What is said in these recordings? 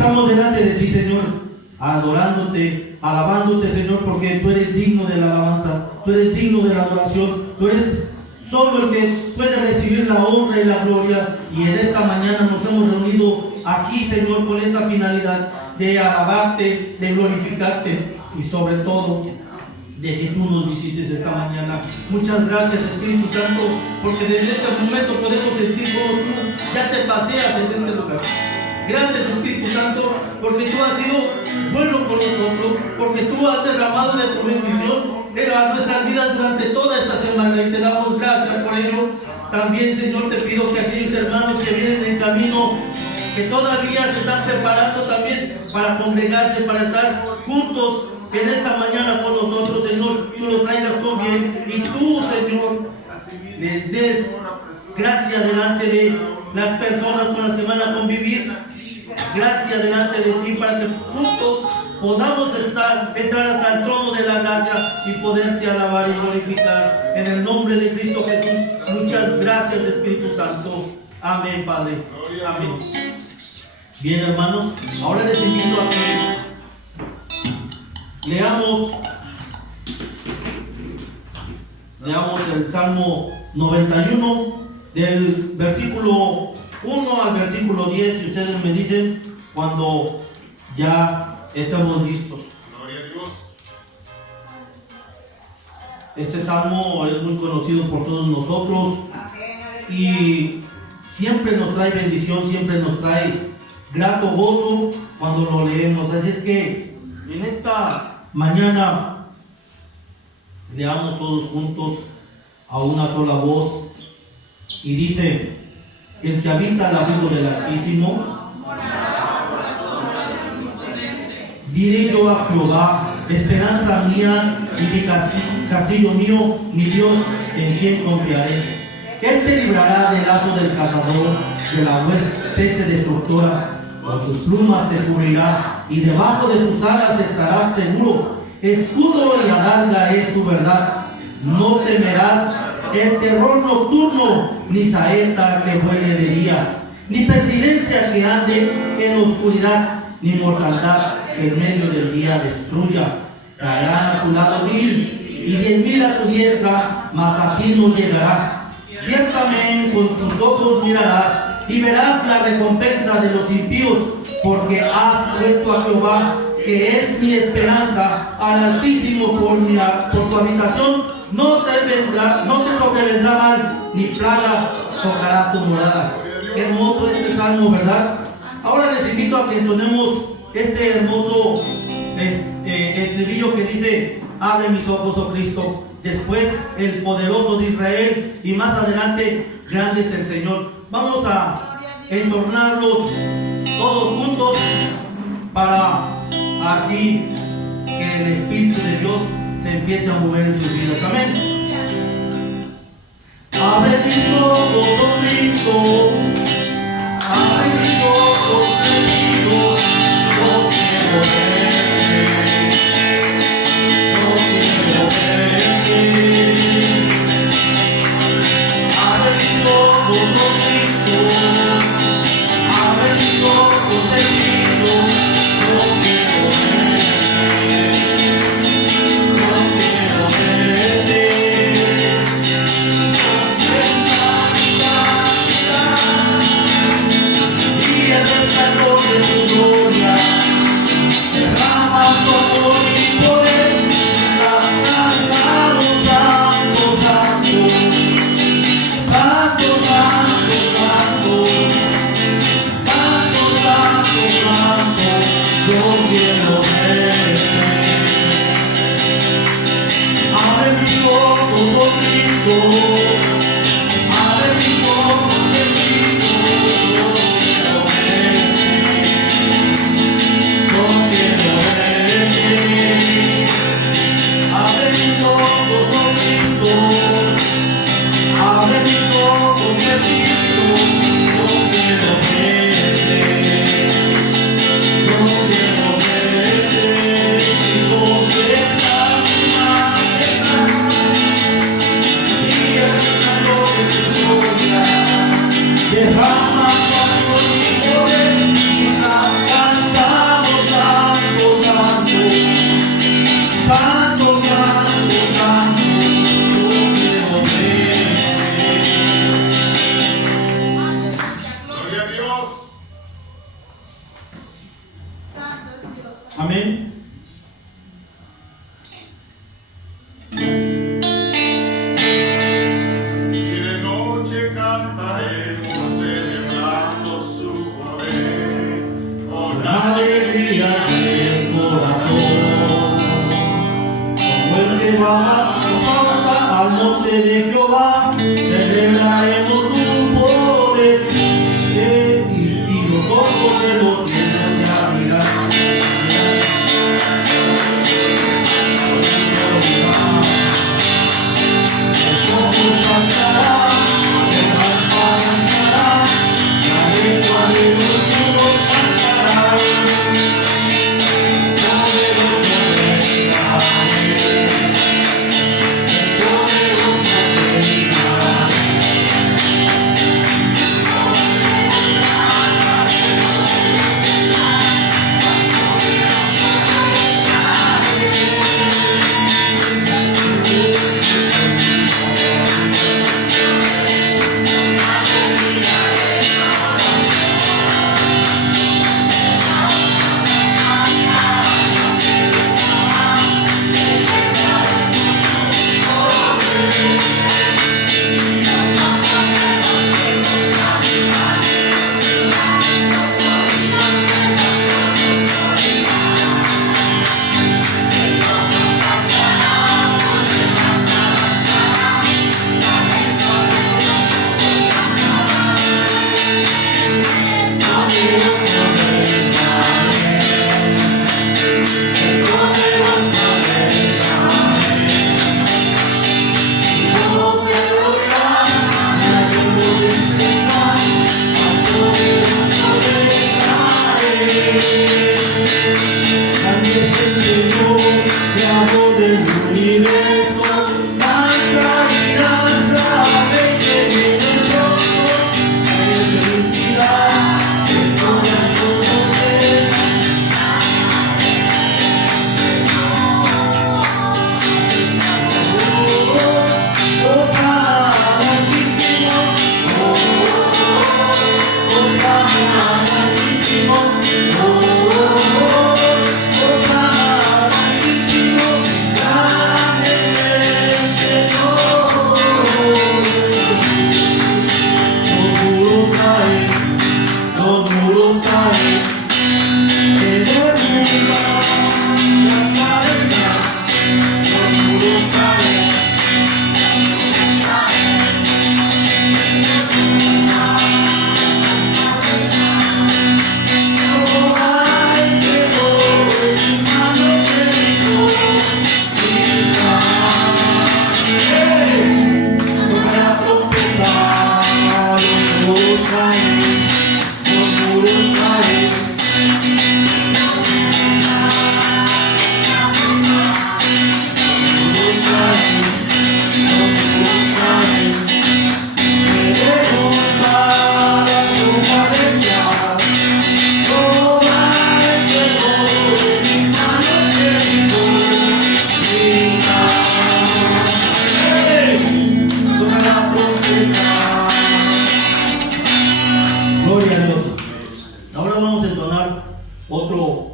Estamos delante de ti, Señor, adorándote, alabándote, Señor, porque tú eres digno de la alabanza, tú eres digno de la adoración, tú eres solo el que puede recibir la honra y la gloria. Y en esta mañana nos hemos reunido aquí, Señor, con esa finalidad de alabarte, de glorificarte y sobre todo de que tú nos visites esta mañana. Muchas gracias, Espíritu Santo, porque desde este momento podemos sentir como tú ya te paseas en este lugar. Gracias, Espíritu Santo, porque tú has sido bueno con nosotros, porque tú has derramado de tu bendición en nuestras vidas durante toda esta semana y te damos gracias por ello. También, Señor, te pido que aquellos hermanos que vienen en camino, que todavía se están preparando también para congregarse, para estar juntos en esta mañana con nosotros, Señor, tú los traigas con bien y tú, Señor, les des gracia delante de las personas con las que van a convivir. Gracia delante de ti para que juntos podamos entrar hasta el trono de la gracia y poderte alabar y glorificar en el nombre de Cristo Jesús. Muchas gracias, Espíritu Santo. Amén, Padre. Amén. Bien, hermanos, ahora les invito a que leamos el Salmo 91 del versículo 1 al versículo 10, y ustedes me dicen cuando ya estamos listos. Gloria a Dios. Este salmo es muy conocido por todos nosotros y siempre nos trae bendición, siempre nos trae grato gozo cuando lo leemos. Así es que en esta mañana leamos todos juntos a una sola voz y dice: el que habita al abrigo del Altísimo, diré yo a Jehová, esperanza mía y mi castillo mío, mi Dios, en quien confiaré. Él te librará del lazo del cazador, de la peste destructora. Con sus plumas te cubrirá, y debajo de sus alas estarás seguro. Escudo y adarga es su verdad. No temerás el terror nocturno, ni saeta que vuele de día, ni pestilencia que ande en oscuridad, ni mortandad que en medio del día destruya. Caerán a tu lado 1000 y 10,000 a tu diestra, mas a ti no llegará. Ciertamente con tus ojos mirarás y verás la recompensa de los impíos, porque has puesto a Jehová, que es mi esperanza, al Altísimo por tu habitación. No te sobrevendrá mal, ni plaga tocará tu morada. Qué hermoso este salmo, ¿verdad? Ahora les invito a que entonemos este hermoso estribillo que dice: abre mis ojos, oh Cristo. Después, el poderoso de Israel. Y más adelante, grande es el Señor. Vamos a entornarlos todos juntos para así que el Espíritu de Dios se empiece a mover en sus vidas. Amén. Abre mis ojos, oh Cristo. Abre mis ojos, oh Cristo. No quiero ver. No quiero ver. Abre mis ojos, oh Cristo. Abre mis ojos, oh Cristo. No quiero ver. Derrama tu amor y poder y la cantaremos celebrando su poder con alegría del corazón. Como el que baja al monte de Jehová, celebraremos su poder, y los ojos de los cielos ya mirarán. El cojo saltará, el alma danzará, la lengua de los muros cantará.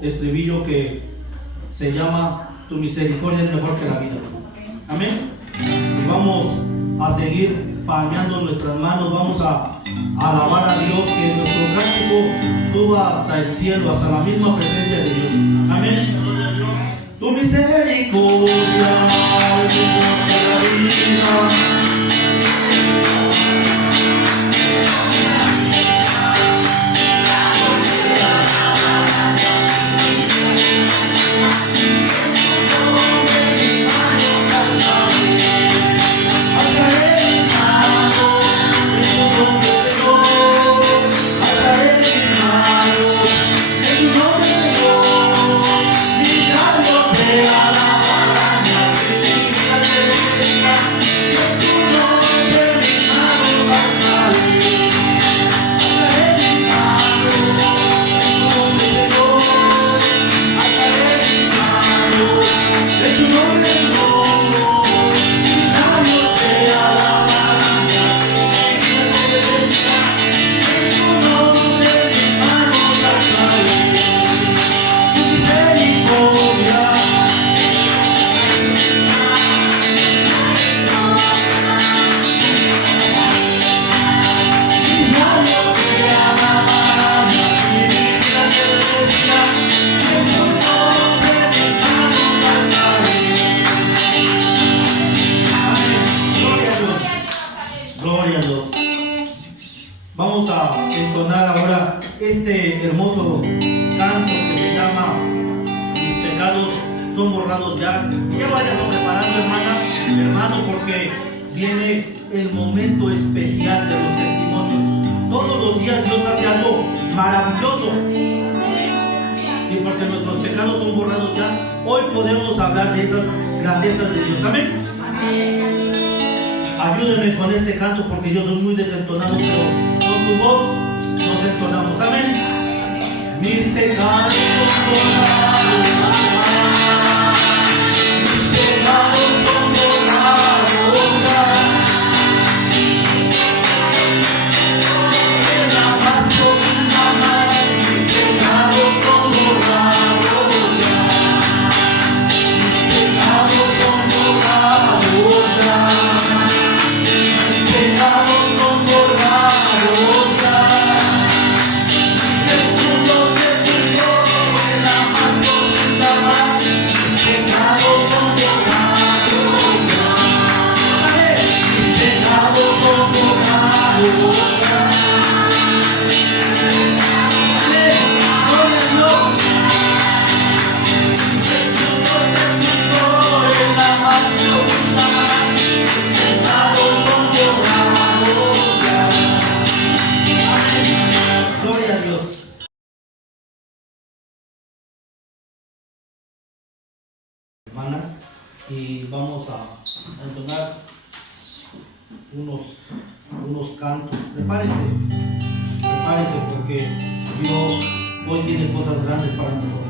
Estribillo que se llama Tu misericordia es mejor que la vida. Amén. Y vamos a seguir palmeando nuestras manos, vamos a alabar a Dios, que nuestro cántico suba hasta el cielo, hasta la misma presencia de Dios. Amén. Tu misericordia es mejor que la vida. Vamos a entonar ahora este hermoso canto que se llama Mis pecados son borrados ya. Ya vayas preparando, hermana, hermano, porque viene el momento especial de los testimonios. Todos los días Dios hace algo maravilloso. Y porque nuestros pecados son borrados ya, hoy podemos hablar de esas grandezas de Dios. Amén. Ayúdenme con este canto porque yo soy muy desentonado, pero con tu voz nos entonamos. Amén. Mis pecados son borrados, mis pecados son borrados ya. En la paz profunda más, mis pecados son borrados ya. Mis pecados son borrados ya. Pecados son borrados ya. Jesús los destruyó en la más profunda mar. Pecados son borrados ya. Pecados son borrados ya. Gloria a Dios. Jesús los destruyó en la más profunda mar. Pecados son borrados ya. Gloria a Dios. Hermana, y vamos a entonar unos cantos. Prepárese porque Dios hoy tiene cosas grandes para nosotros.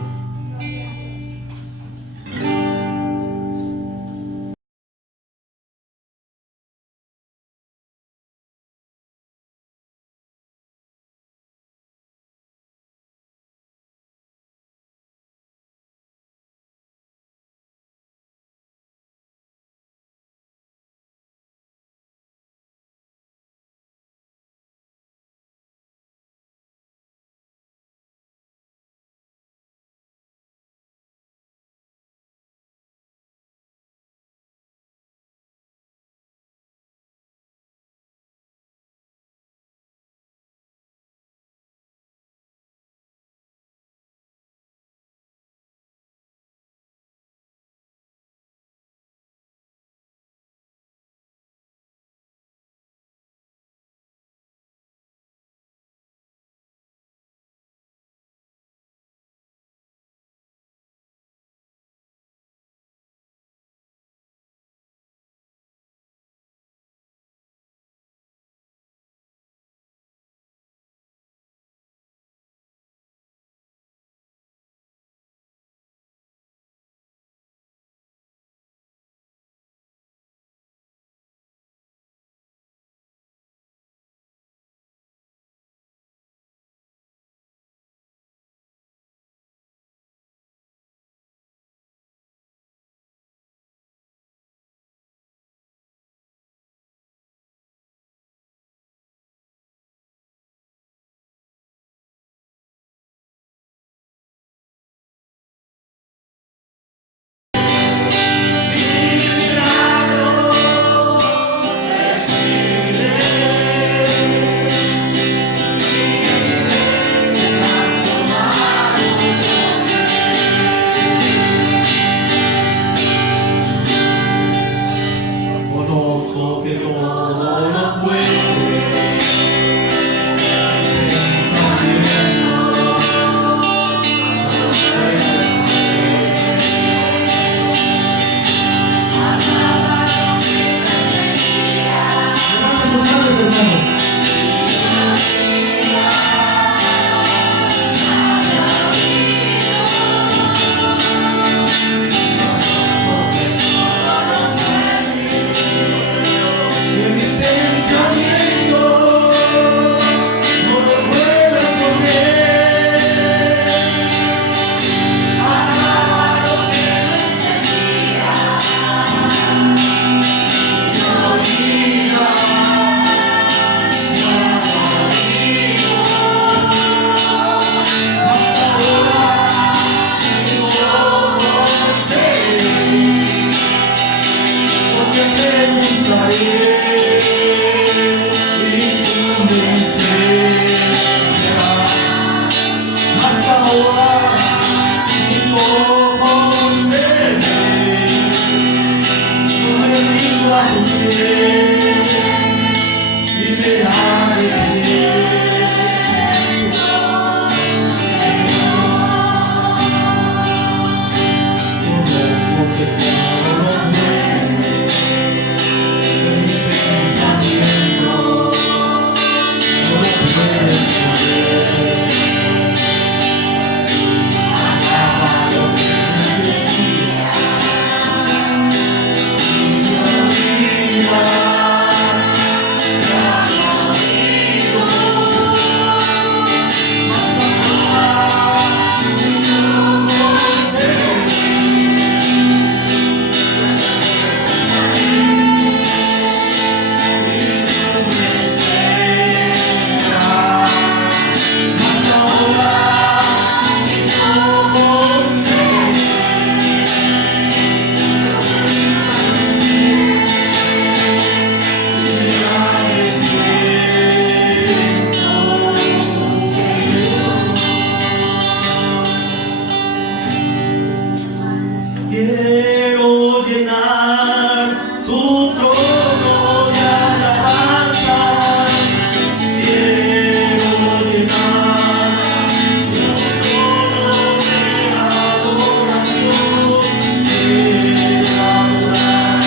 Quiero llenar tu trono de alabanza. Quiero llenar tu trono de adoración. Quiero adorar,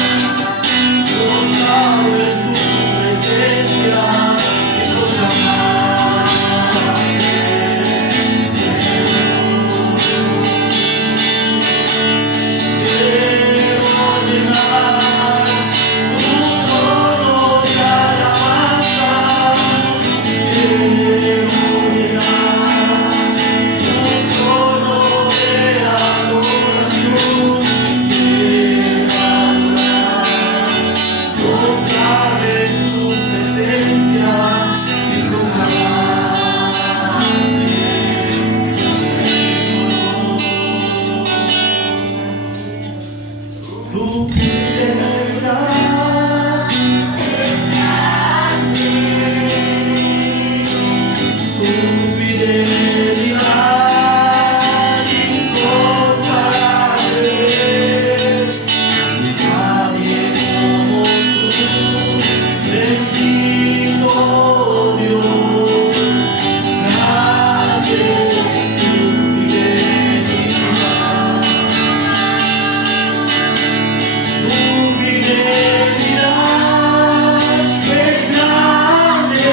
gozar en tu presencia y tu fidelidad, incomparable. Nadie como tú, bendito Dios. Nadie tu fidelidad. Tu fidelidad es grande,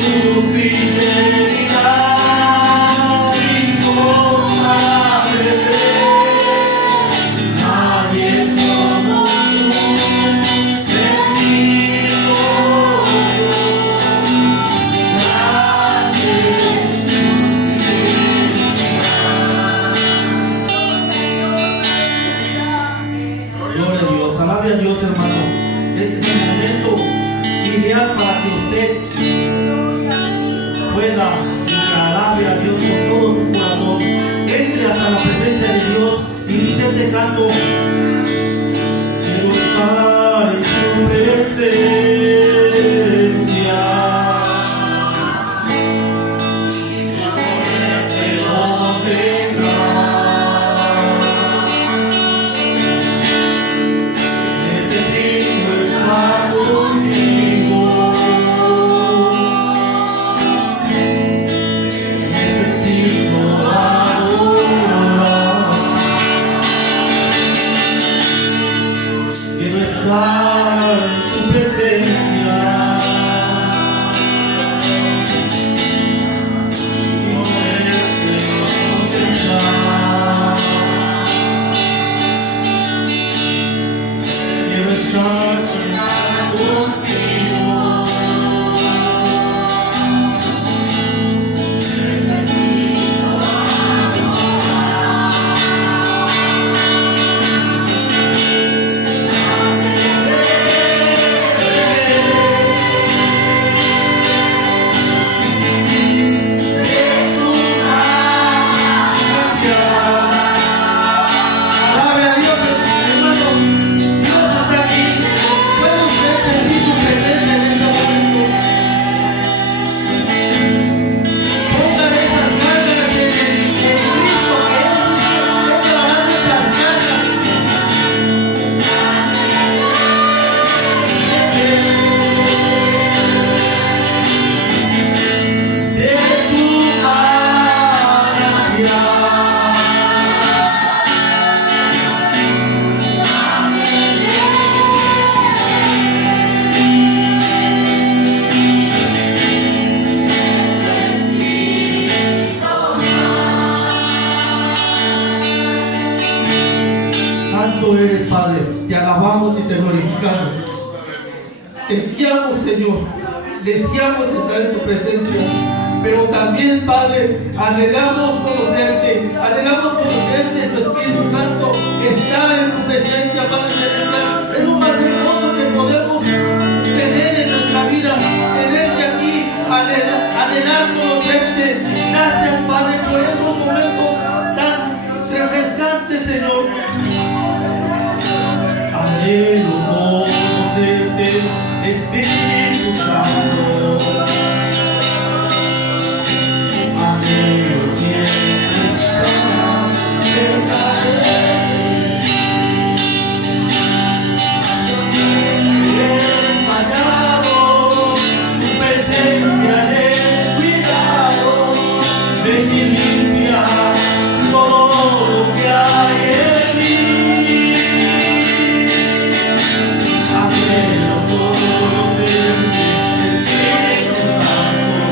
tu fidelidad incomparable. Nadie como tú, bendito Gloria a Dios, alabe a Dios, hermano. Este es el momento ideal para que usted pueda y alabe a Dios con todo su corazón. Entre hasta la presencia de Dios y dice este canto: quiero estar en tu presencia. Necesito estar contigo. Necesito adorar. Quiero estar en tu presencia. te alabamos y te glorificamos. Deseamos, Señor, deseamos estar en tu presencia, pero también, Padre, anhelamos conocerte, tu Espíritu Santo está en tu presencia, Padre celestial. Es lo más hermoso que podemos tener en nuestra vida, tenerte aquí, anhelar conocerte. Gracias, Padre, por esos momentos tan refrescantes, Señor. Anhelo conocerte, Espíritu Santo. Anhelo siempre estar cerca de ti. He fallado, tu presencia he cuidado, ven y limpia todo lo que hay en mí. Anhelo conocerte, Espíritu Santo.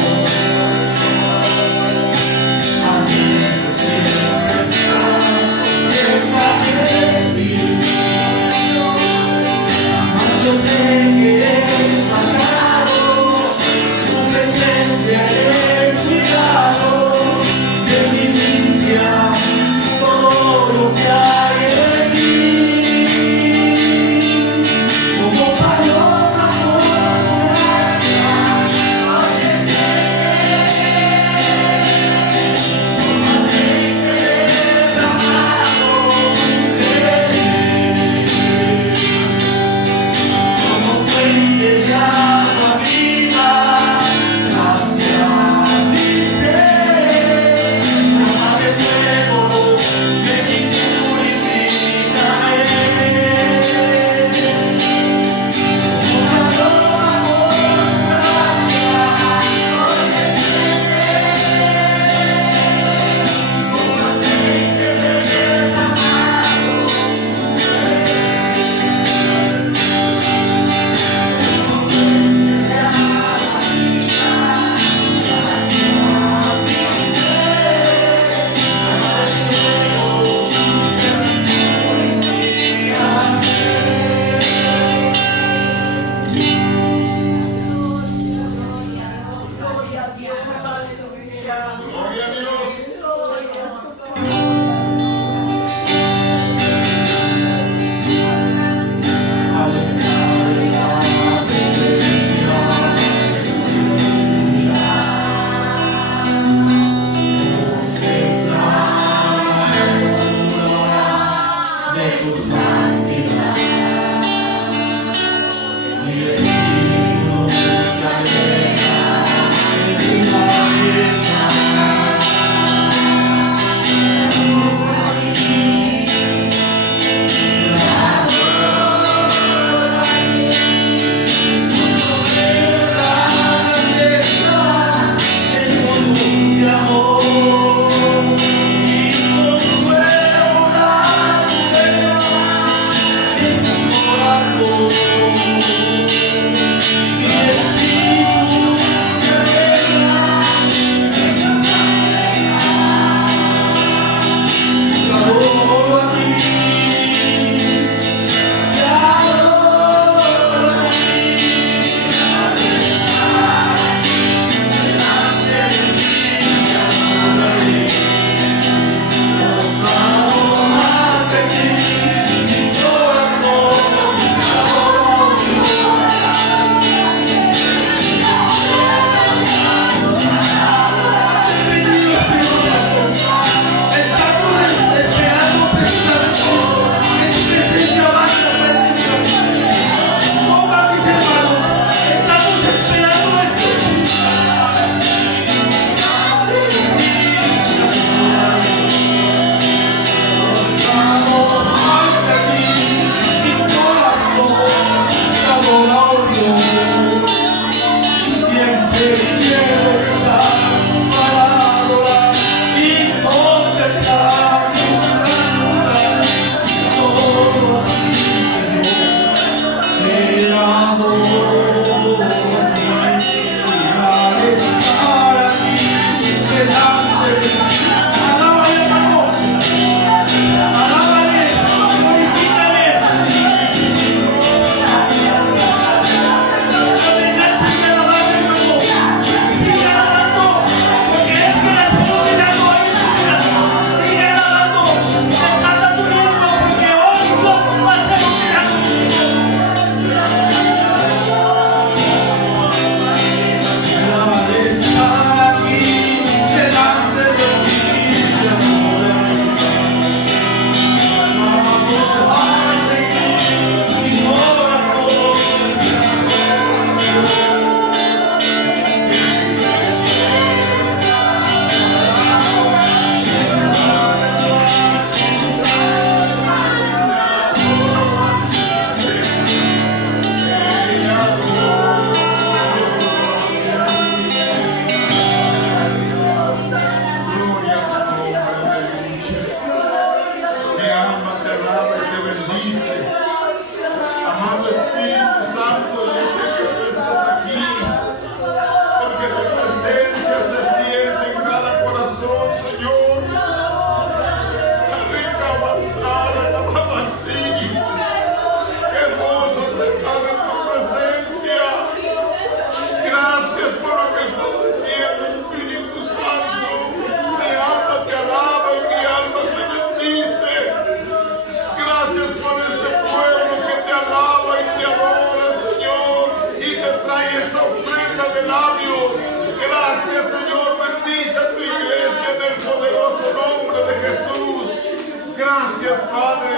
Gracias, Padre.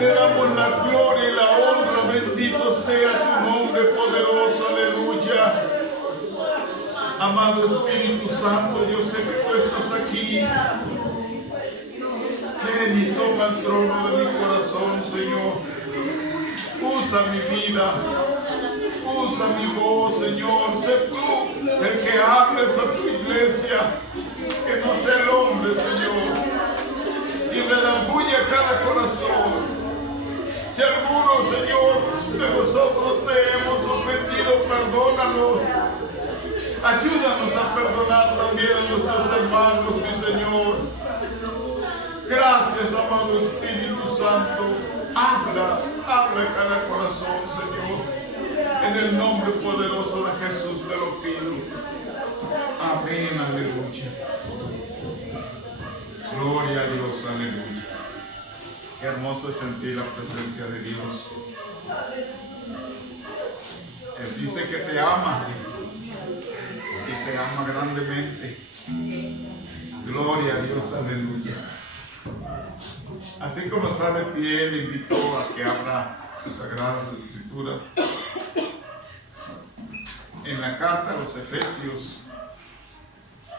Le damos la gloria y la honra. Bendito sea tu nombre poderoso. Aleluya. Amado Espíritu Santo, yo sé que tú estás aquí. Ven y toma el trono de mi corazón, Señor. Usa mi vida. Usa mi voz, Señor. Sé tú el que hables a tu iglesia. Que no sea el hombre, Señor. Y redarguye a cada corazón. Si alguno, Señor, de nosotros te hemos ofendido, perdónanos. Ayúdanos a perdonar también a nuestros hermanos, mi Señor. Gracias, amado Espíritu Santo. Habla a cada corazón, Señor. En el nombre poderoso de Jesús te lo pido. Amén, aleluya. Gloria a Dios, aleluya. Qué hermoso es sentir la presencia de Dios. Él dice que te ama y te ama grandemente. Gloria a Dios, aleluya. Así como está de pie, le invito a que abra sus sagradas escrituras en la carta a los Efesios,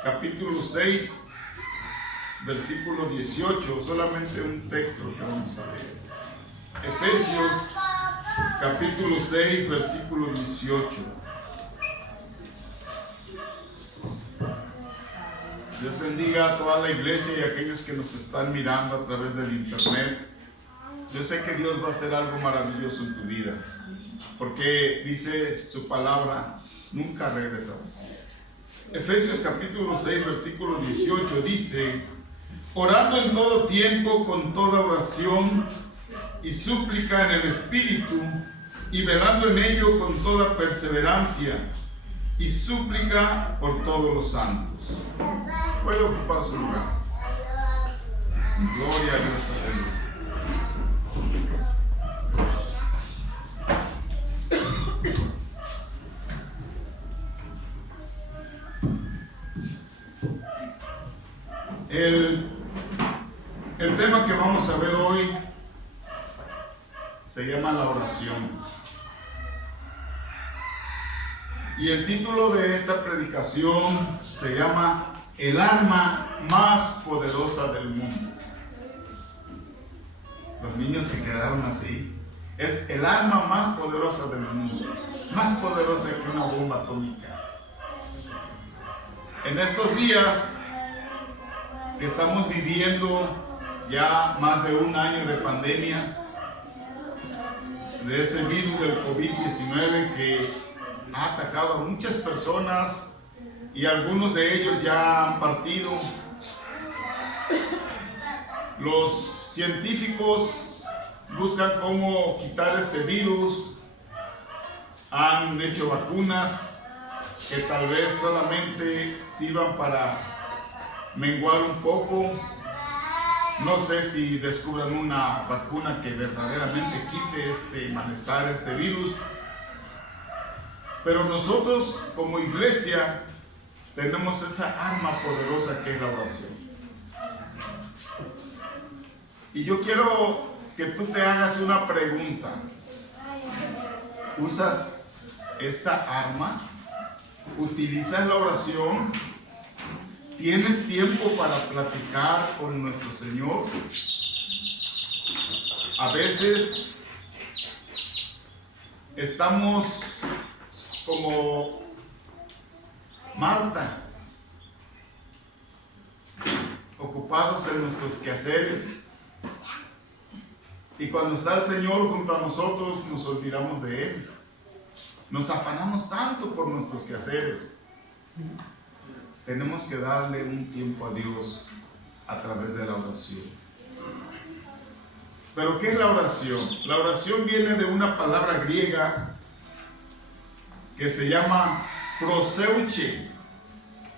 capítulo 6, versículo 18, solamente un texto que vamos a ver. Efesios, capítulo 6, versículo 18. Dios bendiga a toda la iglesia y a aquellos que nos están mirando a través del internet. Yo sé que Dios va a hacer algo maravilloso en tu vida, porque dice su palabra, nunca regresarás. Efesios capítulo 6, versículo 18 dice: orando en todo tiempo con toda oración y súplica en el Espíritu, y velando en ello con toda perseverancia y súplica por todos los santos. Puede ocupar su lugar. Gloria a Dios, aleluya. El tema que vamos a ver hoy se llama la oración. Y el título de esta predicación se llama El arma más poderosa del mundo. Los niños se quedaron así. Es el arma más poderosa del mundo. Más poderosa que una bomba atómica. En estos días que estamos viviendo ya más de un año de pandemia, de ese virus del COVID-19 que ha atacado a muchas personas y algunos de ellos ya han partido. Los científicos buscan cómo quitar este virus, han hecho vacunas que tal vez solamente sirvan para menguar un poco. No sé si descubran una vacuna que verdaderamente quite este malestar, este virus. Pero nosotros como iglesia tenemos esa arma poderosa que es la oración. Y yo quiero que tú te hagas una pregunta. ¿Usas esta arma? ¿Utilizas la oración? ¿Tienes tiempo para platicar con nuestro Señor? A veces estamos como Marta, ocupados en nuestros quehaceres, y cuando está el Señor junto a nosotros nos olvidamos de Él. Nos afanamos tanto por nuestros quehaceres. Tenemos que darle un tiempo a Dios a través de la oración. ¿Pero qué es la oración? La oración viene de una palabra griega que se llama proseuche,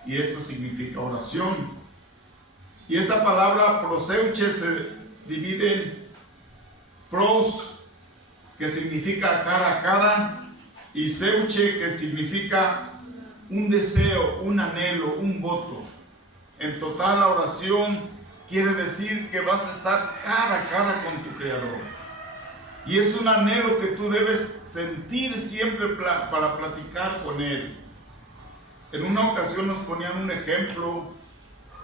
y esto significa oración. Y esta palabra proseuche se divide en pros, que significa cara a cara, y seuche, que significa un deseo, un anhelo, un voto. En total, la oración quiere decir que vas a estar cara a cara con tu Creador. Y es un anhelo que tú debes sentir siempre para platicar con Él. En una ocasión nos ponían un ejemplo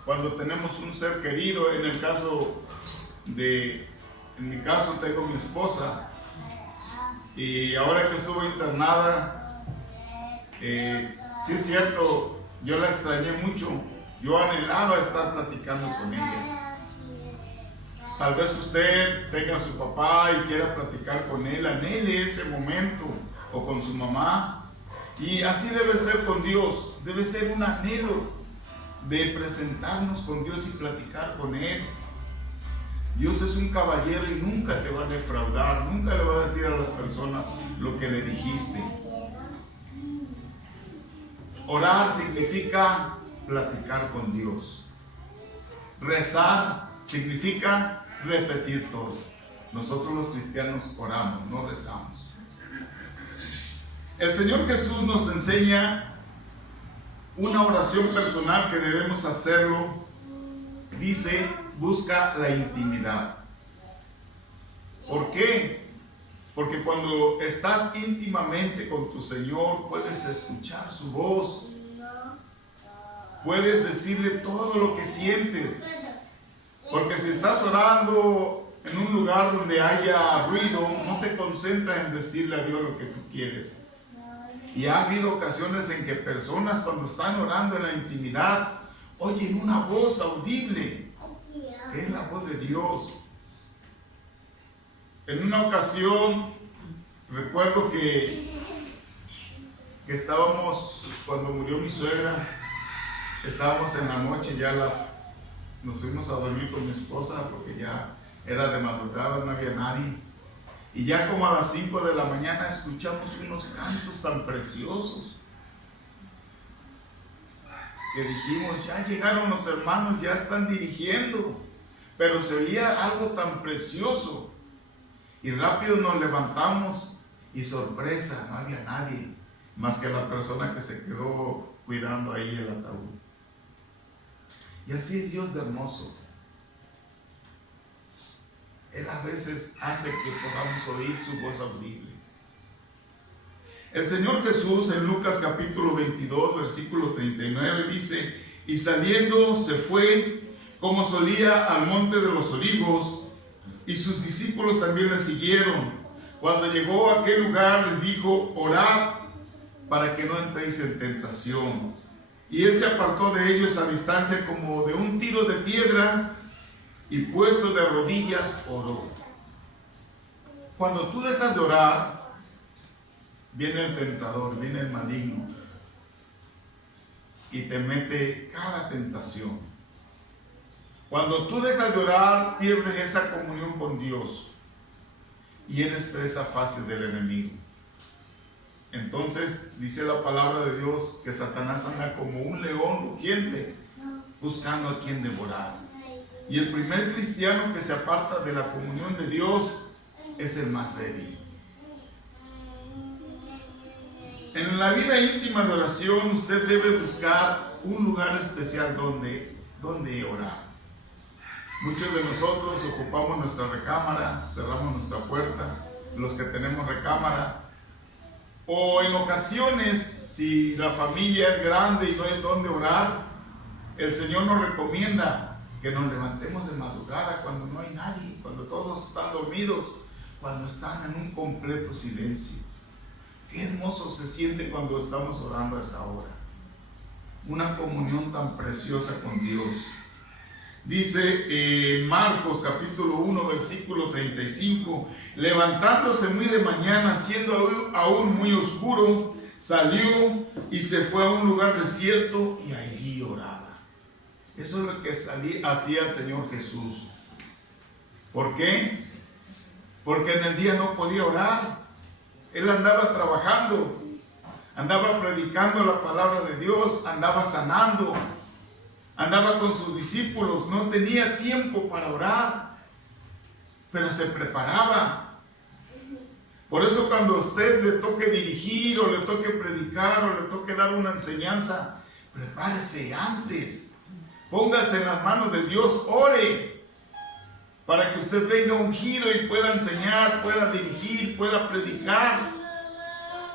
cuando tenemos un ser querido. En mi caso tengo mi esposa, y ahora que estuve internada, sí es cierto, yo la extrañé mucho. Yo anhelaba estar platicando con ella. Tal vez usted tenga a su papá y quiera platicar con él, anhele ese momento, o con su mamá. Y así debe ser con Dios, debe ser un anhelo de presentarnos con Dios y platicar con Él. Dios es un caballero y nunca te va a defraudar, nunca le va a decir a las personas lo que le dijiste. Orar significa platicar con Dios. Rezar significa repetir todo. Nosotros los cristianos oramos, no rezamos. El Señor Jesús nos enseña una oración personal que debemos hacerlo. Dice, busca la intimidad. ¿Por qué? Porque cuando estás íntimamente con tu Señor, puedes escuchar su voz. Puedes decirle todo lo que sientes. Porque si estás orando en un lugar donde haya ruido, no te concentras en decirle a Dios lo que tú quieres. Y ha habido ocasiones en que personas, cuando están orando en la intimidad, oyen una voz audible, que es la voz de Dios. En una ocasión, recuerdo que estábamos, cuando murió mi suegra, estábamos en la noche, nos fuimos a dormir con mi esposa porque ya era de madrugada, no había nadie. Y ya como a las 5 de la mañana escuchamos unos cantos tan preciosos que dijimos, ya llegaron los hermanos, ya están dirigiendo. Pero se oía algo tan precioso. Y rápido nos levantamos y sorpresa, no había nadie más que la persona que se quedó cuidando ahí el ataúd. Y así es Dios de hermoso. Él a veces hace que podamos oír su voz audible. El Señor Jesús en Lucas capítulo 22, versículo 39 dice, y saliendo se fue como solía al monte de los olivos, y sus discípulos también le siguieron. Cuando llegó a aquel lugar les dijo, orad para que no entréis en tentación. Y él se apartó de ellos a distancia como de un tiro de piedra, y puesto de rodillas oró. Cuando tú dejas de orar, viene el tentador, viene el maligno y te mete cada tentación. Cuando tú dejas de orar, pierdes esa comunión con Dios y eres presa fácil del enemigo. Entonces dice la palabra de Dios que Satanás anda como un león rugiente buscando a quien devorar. Y el primer cristiano que se aparta de la comunión de Dios es el más débil. En la vida íntima de oración usted debe buscar un lugar especial donde orar. Muchos de nosotros ocupamos nuestra recámara, cerramos nuestra puerta, los que tenemos recámara. O en ocasiones, si la familia es grande y no hay donde orar, el Señor nos recomienda que nos levantemos de madrugada cuando no hay nadie, cuando todos están dormidos, cuando están en un completo silencio. Qué hermoso se siente cuando estamos orando a esa hora. Una comunión tan preciosa con Dios. Dice Marcos capítulo 1 versículo 35, levantándose muy de mañana, siendo aún muy oscuro, salió y se fue a un lugar desierto y allí oraba. Eso es lo que hacía el Señor Jesús. ¿Por qué? Porque en el día no podía orar. Él andaba trabajando, andaba predicando la palabra de Dios, andaba sanando, andaba con sus discípulos, no tenía tiempo para orar, pero se preparaba. Por eso cuando a usted le toque dirigir, o le toque predicar, o le toque dar una enseñanza, prepárese antes. Póngase en las manos de Dios, ore, para que usted venga ungido y pueda enseñar, pueda dirigir, pueda predicar.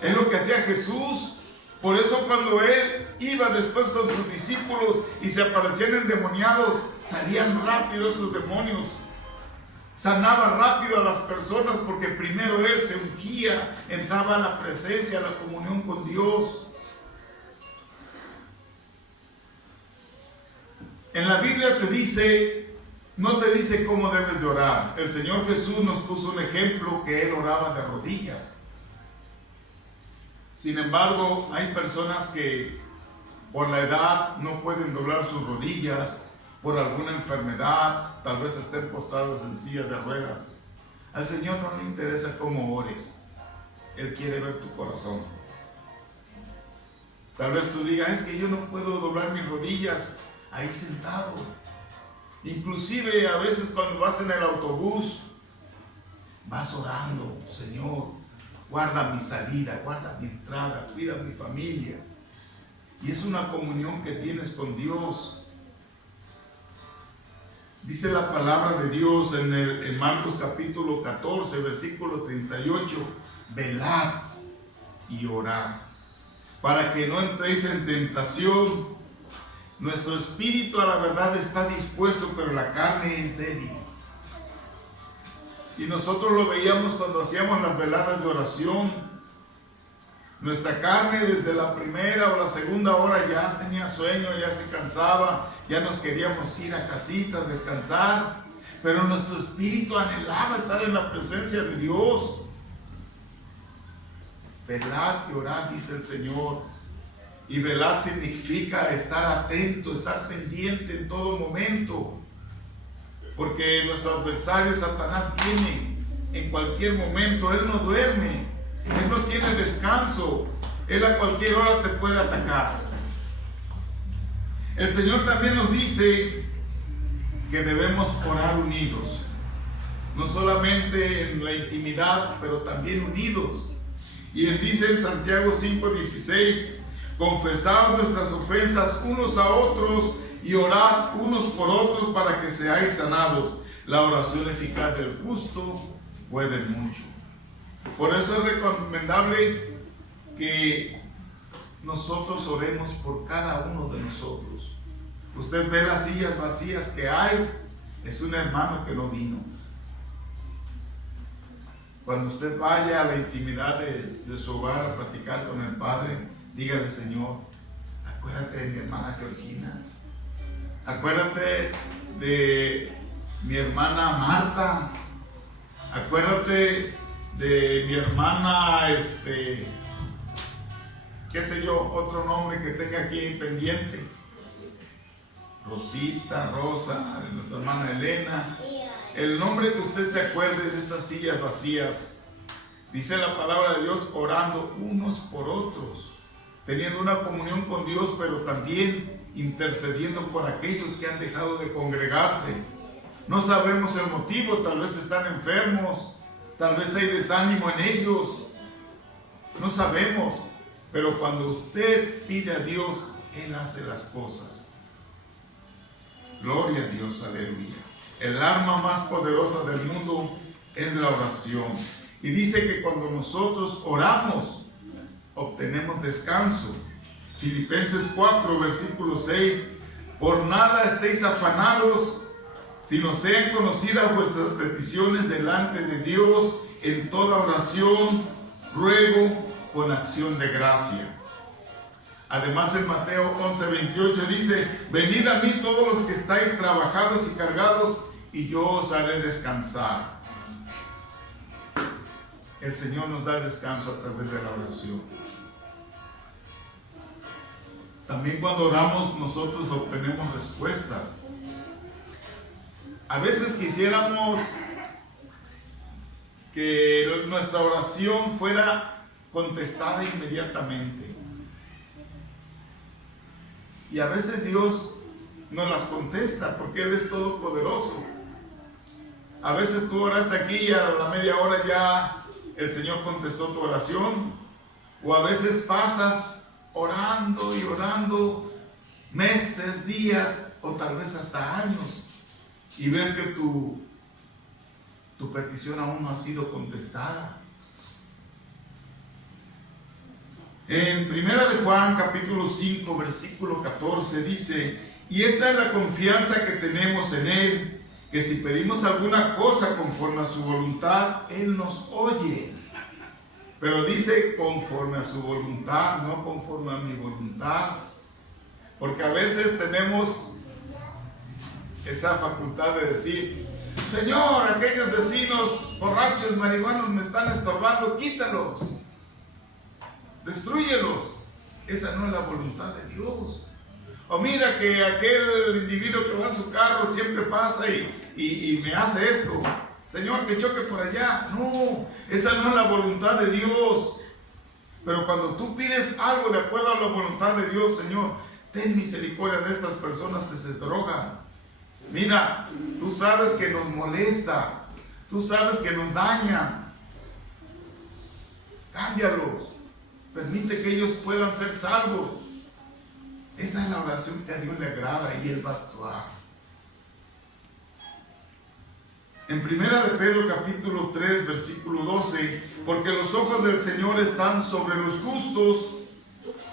Es lo que hacía Jesús. Por eso cuando Él iba después con sus discípulos y se aparecían endemoniados, salían rápido esos demonios. Sanaba rápido a las personas porque primero Él se ungía, entraba a la presencia, a la comunión con Dios. En la Biblia te dice, no te dice cómo debes de orar. El Señor Jesús nos puso un ejemplo que Él oraba de rodillas. Sin embargo, hay personas que por la edad no pueden doblar sus rodillas, por alguna enfermedad, tal vez estén postrados en sillas de ruedas. Al Señor no le interesa cómo ores, Él quiere ver tu corazón. Tal vez tú digas, es que yo no puedo doblar mis rodillas ahí sentado. Inclusive a veces cuando vas en el autobús, vas orando, Señor, guarda mi salida, guarda mi entrada, cuida mi familia. Y es una comunión que tienes con Dios. Dice la palabra de Dios en Marcos capítulo 14, versículo 38, velad y orad, para que no entréis en tentación. Nuestro espíritu a la verdad está dispuesto, pero la carne es débil. Y nosotros lo veíamos cuando hacíamos las veladas de oración. Nuestra carne desde la primera o la segunda hora ya tenía sueño, ya se cansaba, ya nos queríamos ir a casita a descansar, pero nuestro espíritu anhelaba estar en la presencia de Dios. Velad y orad, dice el Señor. Y velad significa estar atento, estar pendiente en todo momento, porque nuestro adversario Satanás viene en cualquier momento. Él no duerme, Él no tiene descanso, Él a cualquier hora te puede atacar. El Señor también nos dice que debemos orar unidos, no solamente en la intimidad, pero también unidos. Y Él dice en Santiago 5:16, confesad nuestras ofensas unos a otros y orad unos por otros para que seáis sanados. La oración eficaz del justo puede mucho. Por eso es recomendable que nosotros oremos por cada uno de nosotros. Usted ve las sillas vacías que hay, es un hermano que no vino. Cuando usted vaya a la intimidad de su hogar a platicar con el Padre, dígale, Señor, acuérdate de mi hermana Georgina, acuérdate de mi hermana Marta, acuérdate de mi hermana, qué sé yo, otro nombre que tenga aquí pendiente, Rosita, Rosa, de nuestra hermana Elena, el nombre que usted se acuerde de estas sillas vacías. Dice la palabra de Dios, orando unos por otros, teniendo una comunión con Dios, pero también intercediendo por aquellos que han dejado de congregarse. No sabemos el motivo, tal vez están enfermos, tal vez hay desánimo en ellos, no sabemos, pero cuando usted pide a Dios, Él hace las cosas. Gloria a Dios, aleluya. El arma más poderosa del mundo es la oración. Y dice que cuando nosotros oramos, obtenemos descanso. Filipenses 4, versículo 6, por nada estéis afanados, sino sean conocidas vuestras peticiones delante de Dios en toda oración, ruego, con acción de gracia. Además en Mateo 11, 28 dice, venid a mí todos los que estáis trabajados y cargados, y yo os haré descansar. El Señor nos da descanso a través de la oración. También cuando oramos nosotros obtenemos respuestas. A veces quisiéramos que nuestra oración fuera contestada inmediatamente. Y a veces Dios no las contesta porque Él es todopoderoso. A veces tú oraste aquí y a la media hora ya el Señor contestó tu oración. O a veces pasas orando y orando meses, días o tal vez hasta años, y ves que tu petición aún no ha sido contestada. En 1 de Juan capítulo 5 versículo 14 dice: y esta es la confianza que tenemos en Él, que si pedimos alguna cosa conforme a su voluntad, Él nos oye. Pero dice conforme a su voluntad, no conforme a mi voluntad. Porque a veces tenemos esa facultad de decir: Señor, aquellos vecinos borrachos, marihuanos me están estorbando, quítalos, destrúyelos. Esa no es la voluntad de Dios. O mira que aquel individuo que va en su carro siempre pasa y me hace esto. Señor, que choque por allá. No, esa no es la voluntad de Dios. Pero cuando tú pides algo de acuerdo a la voluntad de Dios: Señor, ten misericordia de estas personas que se drogan. Mira, tú sabes que nos molesta, tú sabes que nos daña. Cámbialos, permite que ellos puedan ser salvos. Esa es la oración que a Dios le agrada y Él va a actuar. En 1 de Pedro capítulo 3 versículo 12: porque los ojos del Señor están sobre los justos,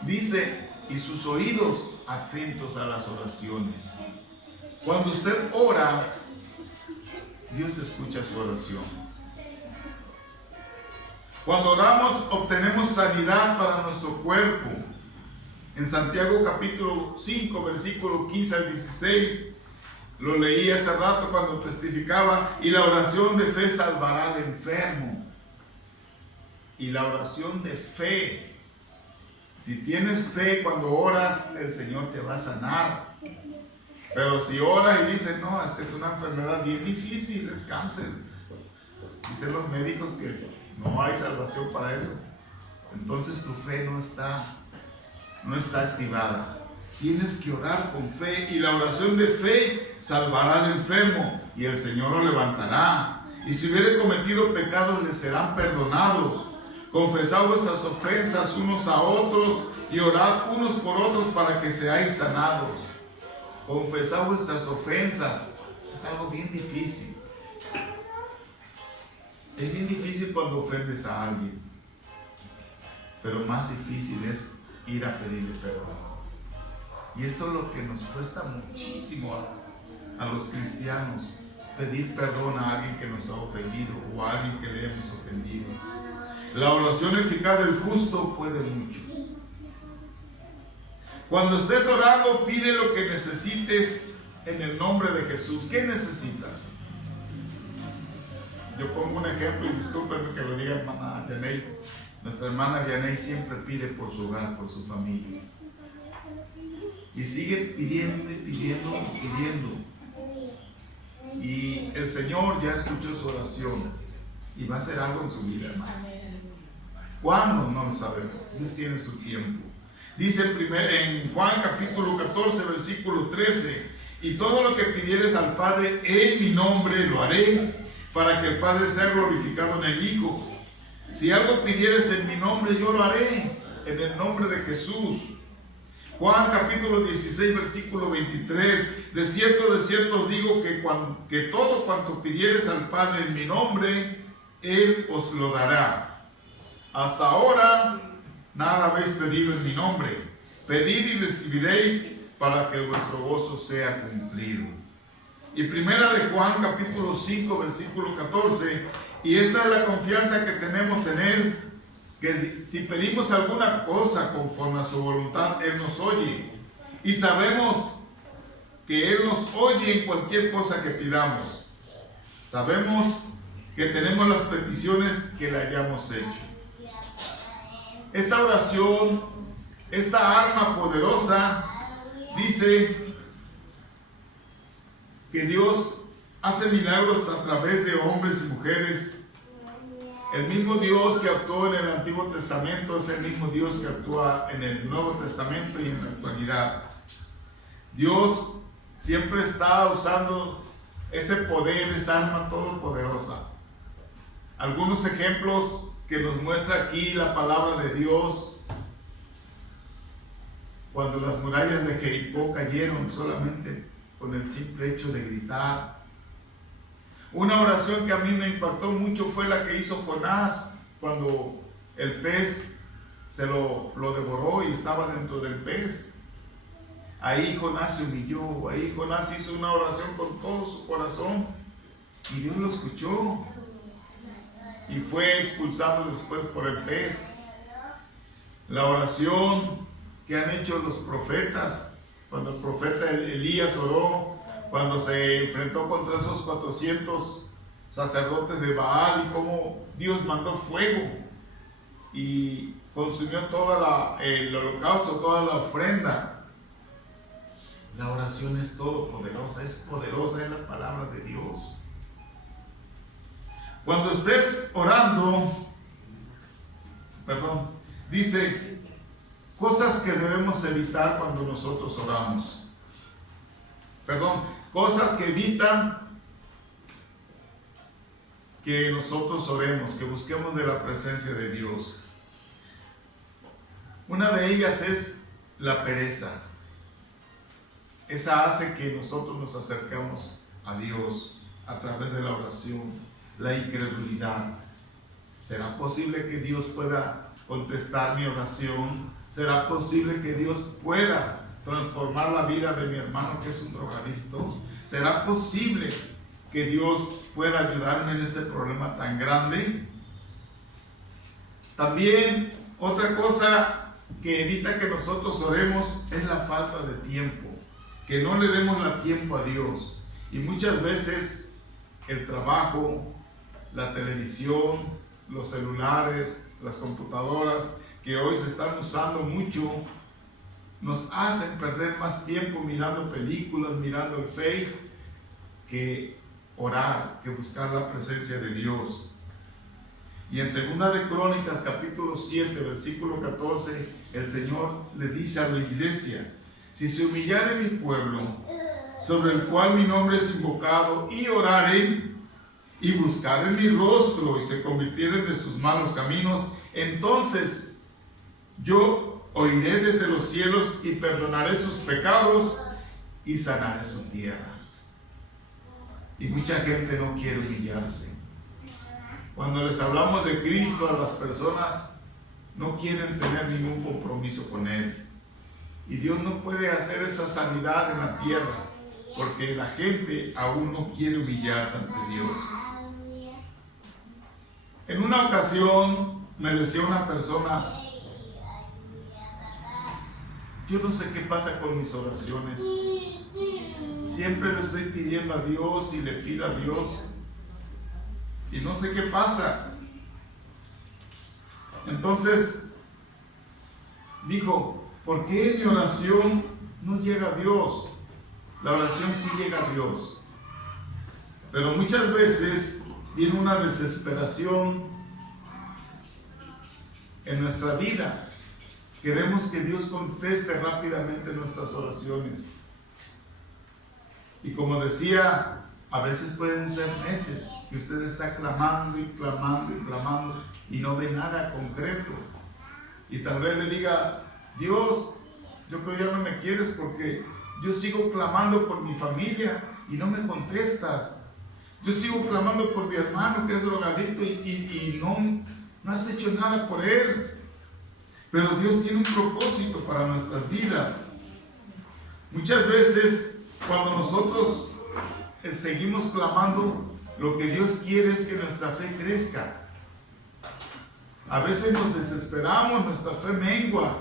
dice, y sus oídos atentos a las oraciones. Cuando usted ora, Dios escucha su oración. Cuando oramos, obtenemos sanidad para nuestro cuerpo. En Santiago capítulo 5 versículo 15 al 16, lo leí hace rato cuando testificaba: y la oración de fe salvará al enfermo. Y la oración de fe, si tienes fe cuando oras, el Señor te va a sanar. Pero si oras y dices: no, es que es una enfermedad bien difícil, es cáncer, dicen los médicos que no hay salvación para eso, entonces tu fe no está activada. Tienes que orar con fe, y la oración de fe salvará al enfermo y el Señor lo levantará. Y si hubiere cometido pecados, le serán perdonados. Confesad vuestras ofensas unos a otros y orad unos por otros para que seáis sanados. Confesad vuestras ofensas. Es algo bien difícil. Es bien difícil cuando ofendes a alguien, pero más difícil es ir a pedirle perdón. Y esto es lo que nos cuesta muchísimo a los cristianos: pedir perdón a alguien que nos ha ofendido o a alguien que le hemos ofendido. La oración eficaz del justo puede mucho. Cuando estés orando, pide lo que necesites en el nombre de Jesús. ¿Qué necesitas? Yo pongo un ejemplo, y discúlpenme que lo diga hermana Yaney. Nuestra hermana Yaney siempre pide por su hogar, por su familia. Y sigue pidiendo y pidiendo y pidiendo. Y el Señor ya escuchó su oración y va a hacer algo en su vida, hermano. ¿Cuándo? No lo sabemos. Dios tiene su tiempo. Dice en Juan capítulo 14 versículo 13: y todo lo que pidieres al Padre en mi nombre lo haré, para que el Padre sea glorificado en el Hijo. Si algo pidieres en mi nombre, yo lo haré, en el nombre de Jesús. Juan capítulo 16 versículo 23: de cierto os digo que todo cuanto pidieres al Padre en mi nombre, Él os lo dará. Hasta ahora nada habéis pedido en mi nombre. Pedid y recibiréis, para que vuestro gozo sea cumplido. Y 1 de Juan capítulo 5 versículo 14: y esta es la confianza que tenemos en Él, que si pedimos alguna cosa conforme a su voluntad, Él nos oye. Y sabemos que Él nos oye en cualquier cosa que pidamos. Sabemos que tenemos las peticiones que le hayamos hecho. Esta oración, esta arma poderosa, dice que Dios hace milagros a través de hombres y mujeres. El mismo Dios que actuó en el Antiguo Testamento es el mismo Dios que actúa en el Nuevo Testamento y en la actualidad. Dios siempre está usando ese poder, esa arma todopoderosa. Algunos ejemplos que nos muestra aquí la palabra de Dios. cuando las murallas de Jericó cayeron solamente con el simple hecho de gritar. Una oración que a mí me impactó mucho fue la que hizo Jonás cuando el pez se lo devoró y estaba dentro del pez. Ahí Jonás se humilló, ahí Jonás hizo una oración con todo su corazón y Dios lo escuchó y fue expulsado después por el pez. La oración que han hecho los profetas, cuando el profeta Elías oró, cuando se enfrentó contra esos 400 sacerdotes de Baal y cómo Dios mandó fuego y consumió el holocausto, toda la ofrenda. La oración es todopoderosa, es poderosa, es la palabra de Dios. Cuando estés orando, dice cosas que debemos evitar cuando nosotros oramos. Cosas que evitan que nosotros oremos, que busquemos de la presencia de Dios. Una de ellas es la pereza. Esa hace que nosotros nos acercamos a Dios a través de la oración. La incredulidad. ¿Será posible que Dios pueda contestar mi oración? ¿Será posible que Dios pueda transformar la vida de mi hermano que es un drogadicto? ¿Será posible que Dios pueda ayudarme en este problema tan grande? También otra cosa que evita que nosotros oremos es la falta de tiempo, que no le demos el tiempo a Dios. Y muchas veces el trabajo, la televisión, los celulares, las computadoras que hoy se están usando mucho, nos hacen perder más tiempo mirando películas, mirando el Face, que orar, que buscar la presencia de Dios. Y en 2 de Crónicas, capítulo 7, versículo 14, el Señor le dice a la iglesia: si se humillare mi pueblo, sobre el cual mi nombre es invocado, y oraren, y buscaren mi rostro, y se convirtieren de sus malos caminos, entonces yo oiré desde los cielos y perdonaré sus pecados y sanaré su tierra. Y mucha gente no quiere humillarse. Cuando les hablamos de Cristo a las personas, no quieren tener ningún compromiso con Él. Y Dios no puede hacer esa sanidad en la tierra, porque la gente aún no quiere humillarse ante Dios. En una ocasión me decía una persona: yo no sé qué pasa con mis oraciones. Siempre le estoy pidiendo a Dios y le pido a Dios y no sé qué pasa. Entonces dijo: ¿por qué mi oración no llega a Dios? La oración sí llega a Dios, pero muchas veces viene una desesperación en nuestra vida. Queremos que Dios conteste rápidamente nuestras oraciones. Y como decía, a veces pueden ser meses que usted está clamando y clamando y clamando y no ve nada concreto. Y tal vez le diga: Dios, yo creo ya no me quieres porque yo sigo clamando por mi familia y no me contestas. Yo sigo clamando por mi hermano que es drogadicto y no has hecho nada por él. Pero Dios tiene un propósito para nuestras vidas. Muchas veces cuando nosotros seguimos clamando, lo que Dios quiere es que nuestra fe crezca. A veces nos desesperamos, nuestra fe mengua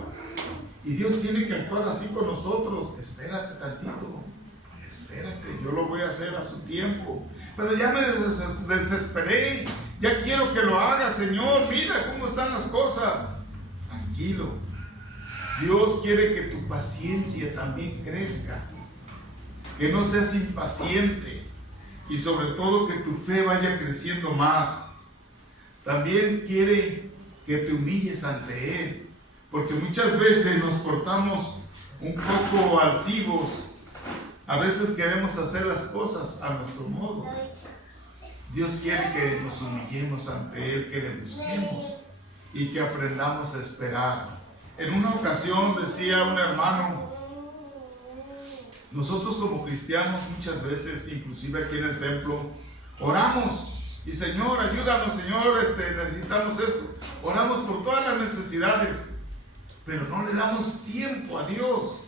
y Dios tiene que actuar así con nosotros. Espérate tantito, espérate, yo lo voy a hacer a su tiempo. Pero ya me desesperé, ya quiero que lo haga, Señor, mira cómo están las cosas. Tranquilo, Dios quiere que tu paciencia también crezca, que no seas impaciente y sobre todo que tu fe vaya creciendo más. También quiere que te humilles ante Él, porque muchas veces nos portamos un poco altivos. A veces queremos hacer las cosas a nuestro modo. Dios quiere que nos humillemos ante Él, que le busquemos y que aprendamos a esperar. En una ocasión decía un hermano, nosotros como cristianos muchas veces, inclusive aquí en el templo, oramos y Señor, ayúdanos, Señor, necesitamos esto. Oramos por todas las necesidades, pero no le damos tiempo a Dios.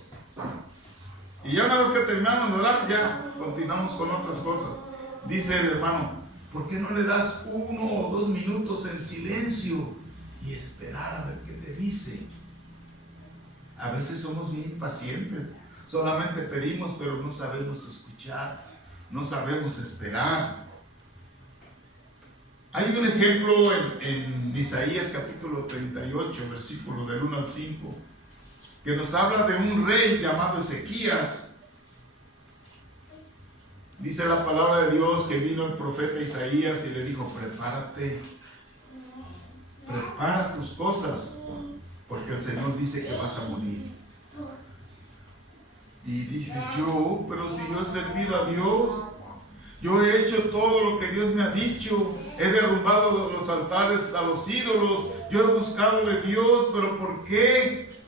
Y ya una vez que terminamos de orar, ya continuamos con otras cosas. Dice el hermano, ¿por qué no le das 1 o 2 minutos en silencio y esperar a ver qué te dice? A veces somos bien impacientes, solamente pedimos, pero no sabemos escuchar, no sabemos esperar. Hay un ejemplo en Isaías capítulo 38, versículo del 1 al 5, que nos habla de un rey llamado Ezequías. Dice la palabra de Dios que vino el profeta Isaías y le dijo, prepárate, prepara tus cosas, porque el Señor dice que vas a morir. Y dice, pero si yo he servido a Dios, yo he hecho todo lo que Dios me ha dicho, he derrumbado los altares a los ídolos, yo he buscado de Dios, pero ¿por qué?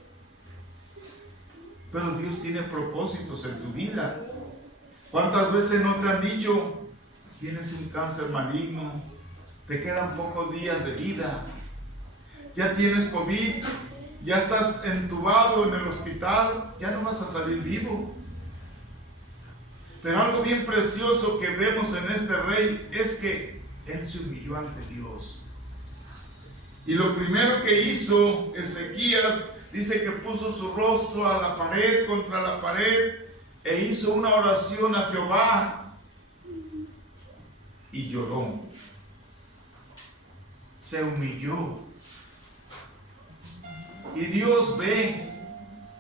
Pero Dios tiene propósitos en tu vida. ¿Cuántas veces no te han dicho, tienes un cáncer maligno, te quedan pocos días de vida, ya tienes COVID, ya estás entubado en el hospital, ya no vas a salir vivo? Pero algo bien precioso que vemos en este rey es que él se humilló ante Dios. Y lo primero que hizo Ezequías, dice que puso su rostro a la pared, contra la pared, e hizo una oración a Jehová y lloró. Se humilló. Y Dios ve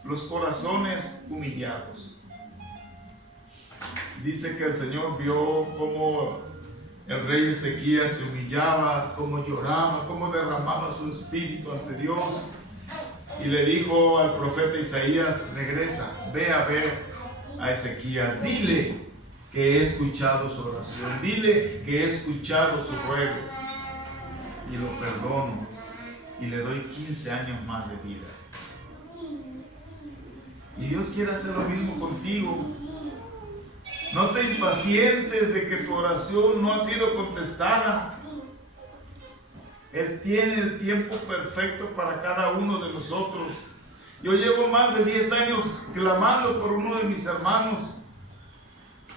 los corazones humillados. Dice que el Señor vio cómo el rey Ezequías se humillaba, cómo lloraba, cómo derramaba su espíritu ante Dios. Y le dijo al profeta Isaías, regresa, ve a ver a Ezequías, dile que he escuchado su oración, dile que he escuchado su ruego y lo perdono y le doy 15 años más de vida. Y Dios quiere hacer lo mismo contigo. No te impacientes de que tu oración no ha sido contestada. Él tiene el tiempo perfecto para cada uno de nosotros. Yo llevo más de 10 años clamando por uno de mis hermanos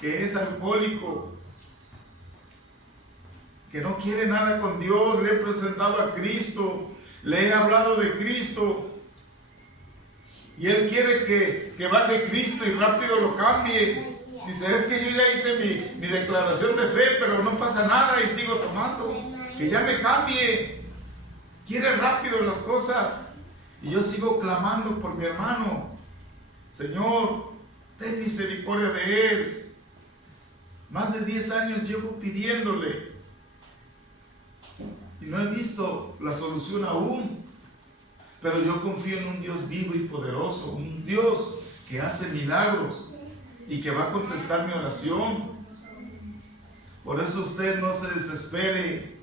que es alcohólico, que no quiere nada con Dios. Le he presentado a Cristo, le he hablado de Cristo y él quiere que baje Cristo y rápido lo cambie. Dice, es que yo ya hice mi declaración de fe, pero no pasa nada y sigo tomando, que ya me cambie. Quiere rápido las cosas. Y yo sigo clamando por mi hermano. Señor, ten misericordia de él. Más de 10 años llevo pidiéndole y no he visto la solución aún. Pero yo confío en un Dios vivo y poderoso, un Dios que hace milagros y que va a contestar mi oración. Por eso usted no se desespere.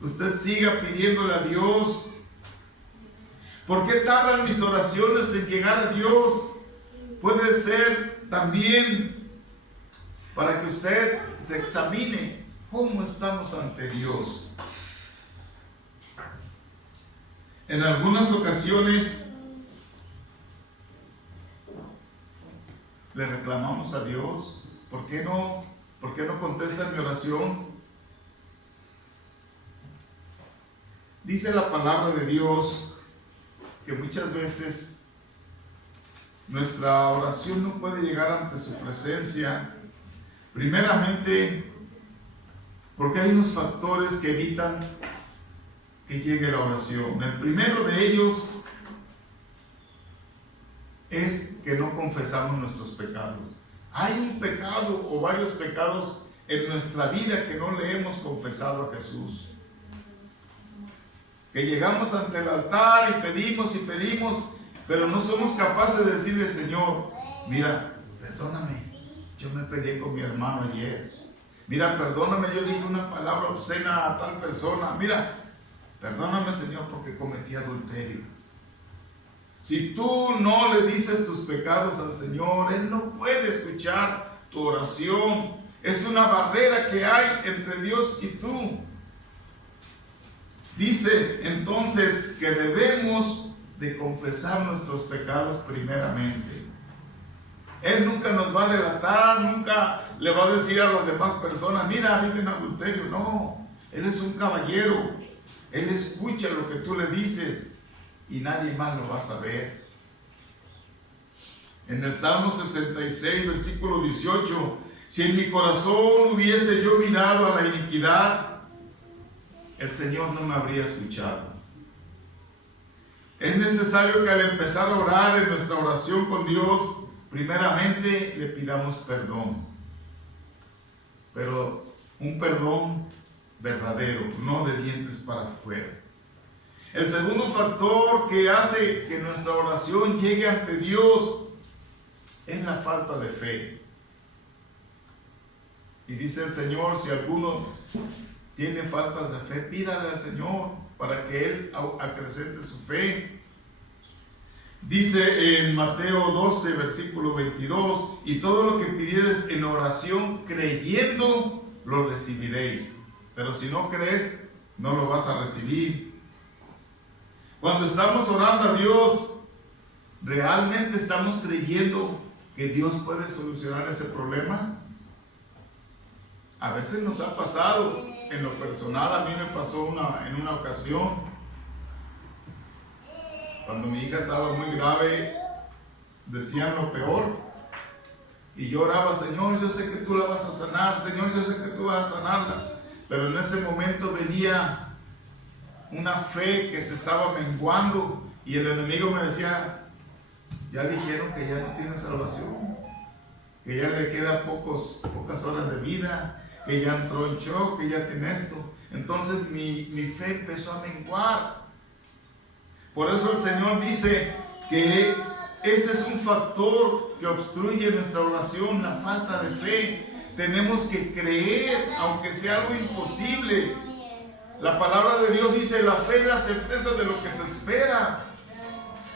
Usted siga pidiéndole a Dios. ¿Por qué tardan mis oraciones en llegar a Dios? Puede ser también para que usted se examine cómo estamos ante Dios. En algunas ocasiones le reclamamos a Dios, ¿por qué no contesta mi oración? Dice la palabra de Dios que muchas veces nuestra oración no puede llegar ante su presencia, primeramente porque hay unos factores que evitan que llegue la oración. El primero de ellos es que no confesamos nuestros pecados. Hay un pecado o varios pecados en nuestra vida que no le hemos confesado a Jesús. Que llegamos ante el altar y pedimos, pero no somos capaces de decirle, Señor, mira, perdóname, yo me peleé con mi hermano ayer. Mira, perdóname, yo dije una palabra obscena a tal persona. Mira, perdóname, Señor, porque cometí adulterio. Si tú no le dices tus pecados al Señor, Él no puede escuchar tu oración. Es una barrera que hay entre Dios y tú. Dice entonces que debemos de confesar nuestros pecados primeramente. Él nunca nos va a delatar, nunca le va a decir a las demás personas, mira, vive en adulterio. No, Él es un caballero. Él escucha lo que tú le dices y nadie más lo va a saber. En el Salmo 66, versículo 18, si en mi corazón hubiese yo mirado a la iniquidad, el Señor no me habría escuchado. Es necesario que al empezar a orar en nuestra oración con Dios, primeramente le pidamos perdón. Pero un perdón verdadero, no de dientes para afuera. El segundo factor que hace que nuestra oración llegue ante Dios es la falta de fe. Y dice el Señor, si alguno tiene faltas de fe, pídale al Señor para que Él acrecente su fe. Dice en Mateo 12, versículo 22, y todo lo que pidieres en oración creyendo, lo recibiréis. Pero si no crees, no lo vas a recibir. Cuando estamos orando a Dios, ¿realmente estamos creyendo que Dios puede solucionar ese problema? A veces nos ha pasado, en lo personal a mí me pasó en una ocasión, cuando mi hija estaba muy grave, decían lo peor, y yo oraba, Señor, yo sé que tú la vas a sanar, Señor, yo sé que tú vas a sanarla, pero en ese momento venía una fe que se estaba menguando, y el enemigo me decía, ya dijeron que ya no tiene salvación, que ya le queda pocas horas de vida, que ya entró en shock, que ya tiene esto. Entonces mi fe empezó a menguar. Por eso el Señor dice que ese es un factor que obstruye nuestra oración, la falta de fe. Tenemos que creer, aunque sea algo imposible. La palabra de Dios dice, la fe es la certeza de lo que se espera,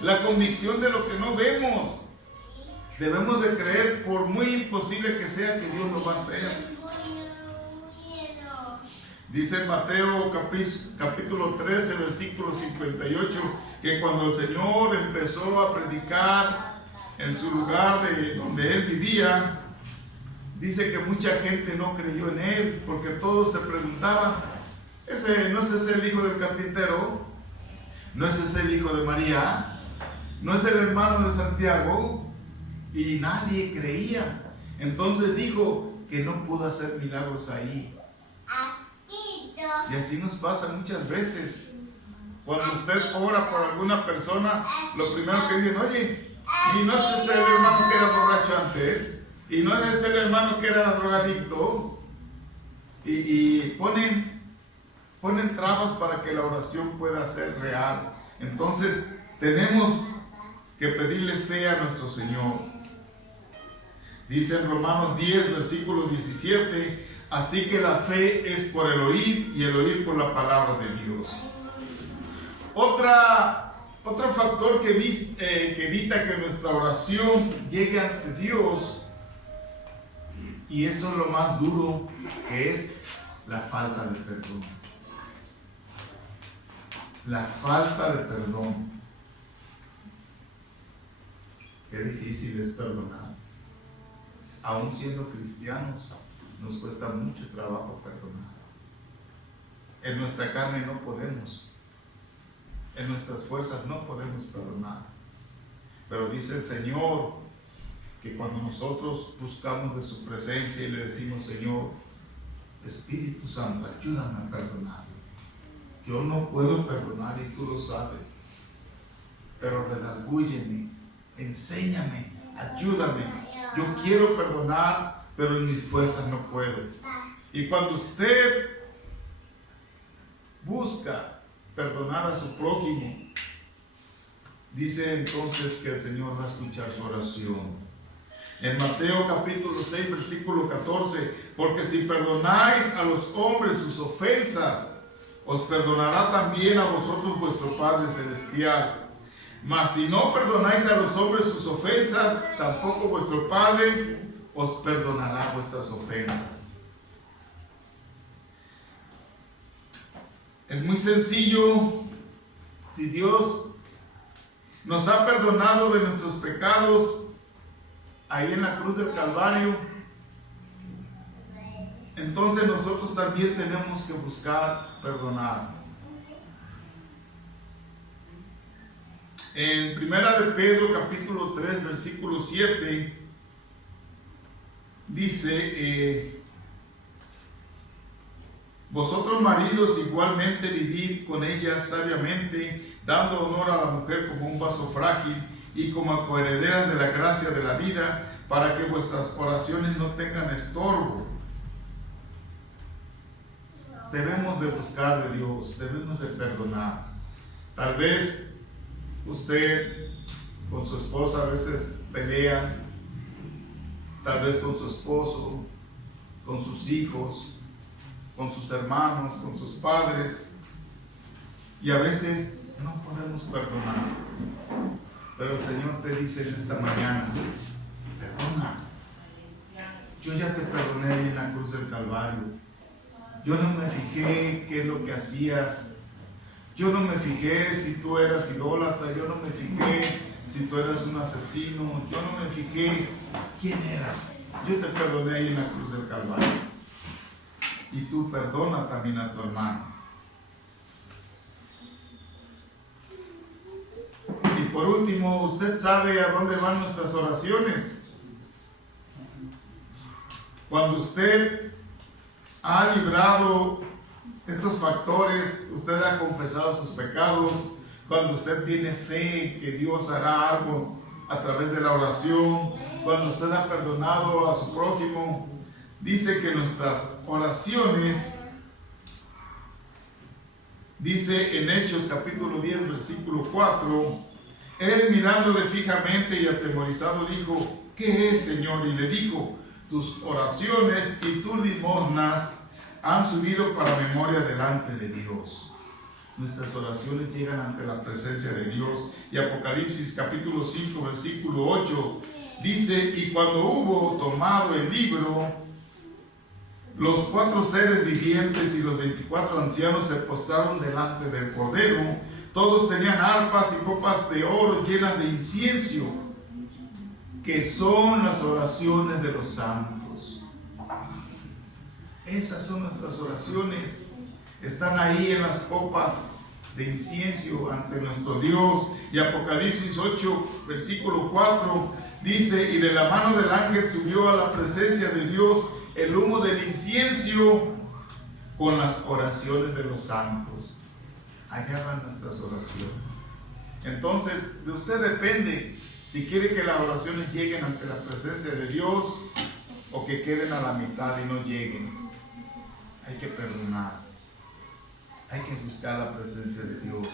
la convicción de lo que no vemos. Debemos de creer, por muy imposible que sea, que Dios lo va a hacer. Dice en Mateo capítulo 13, versículo 58, que cuando el Señor empezó a predicar en su lugar de donde Él vivía, dice que mucha gente no creyó en Él, porque todos se preguntaban, ¿no es ese el hijo del carpintero? ¿No es ese el hijo de María? ¿No es el hermano de Santiago? Y nadie creía. Entonces dijo que no pudo hacer milagros ahí. Y así nos pasa muchas veces. Cuando usted ora por alguna persona, lo primero que dicen, oye, ¿y no es este el hermano que era borracho antes? ¿Y no es este el hermano que era drogadicto? Y ponen trabas para que la oración pueda ser real. Entonces tenemos que pedirle fe a nuestro Señor. Dice en Romanos 10, versículo 17, así que la fe es por el oír y el oír por la palabra de Dios. Otro factor que evita que nuestra oración llegue ante Dios, y esto es lo más duro, que es la falta de perdón. La falta de perdón. Qué difícil es perdonar. Aún siendo cristianos, nos cuesta mucho trabajo perdonar. En nuestra carne no podemos. En nuestras fuerzas no podemos perdonar. Pero dice el Señor que cuando nosotros buscamos de su presencia y le decimos, Señor, Espíritu Santo, ayúdame a perdonar. Yo no puedo perdonar y tú lo sabes. Pero redargúyeme, enséñame, ayúdame. Yo quiero perdonar, pero en mis fuerzas no puedo. Y cuando usted busca perdonar a su prójimo, dice entonces que el Señor va a escuchar su oración. En Mateo capítulo 6, versículo 14, porque si perdonáis a los hombres sus ofensas, os perdonará también a vosotros vuestro Padre Celestial. Mas si no perdonáis a los hombres sus ofensas, tampoco vuestro Padre os perdonará vuestras ofensas. Es muy sencillo. Si Dios nos ha perdonado de nuestros pecados ahí en la cruz del Calvario, entonces nosotros también tenemos que buscar perdonar. En Primera de Pedro capítulo 3 versículo 7 dice: vosotros maridos igualmente vivid con ellas sabiamente, dando honor a la mujer como un vaso frágil y como coherederas de la gracia de la vida, para que vuestras oraciones no tengan estorbo. Debemos de buscar de Dios, debemos de perdonar. Tal vez usted con su esposa a veces pelea, tal vez con su esposo, con sus hijos, con sus hermanos, con sus padres, y a veces no podemos perdonar. Pero el Señor te dice en esta mañana: perdona. Yo ya te perdoné ahí en la cruz del Calvario. Yo no me fijé qué es lo que hacías. Yo no me fijé si tú eras idólatra. Yo no me fijé si tú eras un asesino. Yo no me fijé quién eras. Yo te perdoné ahí en la cruz del Calvario. Y tú perdona también a tu hermano. Y por último, usted sabe a dónde van nuestras oraciones. Cuando usted ha librado estos factores, usted ha confesado sus pecados, cuando usted tiene fe que Dios hará algo a través de la oración, cuando usted ha perdonado a su prójimo, dice que nuestras oraciones, dice en Hechos capítulo 10 versículo 4, él mirándole fijamente y atemorizado dijo: ¿qué es, Señor? Y le dijo: tus oraciones y tus limosnas han subido para memoria delante de Dios. Nuestras oraciones llegan ante la presencia de Dios. Y Apocalipsis capítulo 5 versículo 8 dice: y cuando hubo tomado el libro, los 4 seres vivientes y los 24 ancianos se postraron delante del Cordero. Todos tenían arpas y copas de oro llenas de incienso, que son las oraciones de los santos. Esas son nuestras oraciones. Están ahí en las copas de incienso ante nuestro Dios. Y Apocalipsis 8 versículo 4 dice: y de la mano del ángel subió a la presencia de Dios el humo del incienso con las oraciones de los santos. Allá van nuestras oraciones. Entonces, de usted depende si quiere que las oraciones lleguen ante la presencia de Dios o que queden a la mitad y no lleguen. Hay que perdonar. Hay que buscar la presencia de Dios.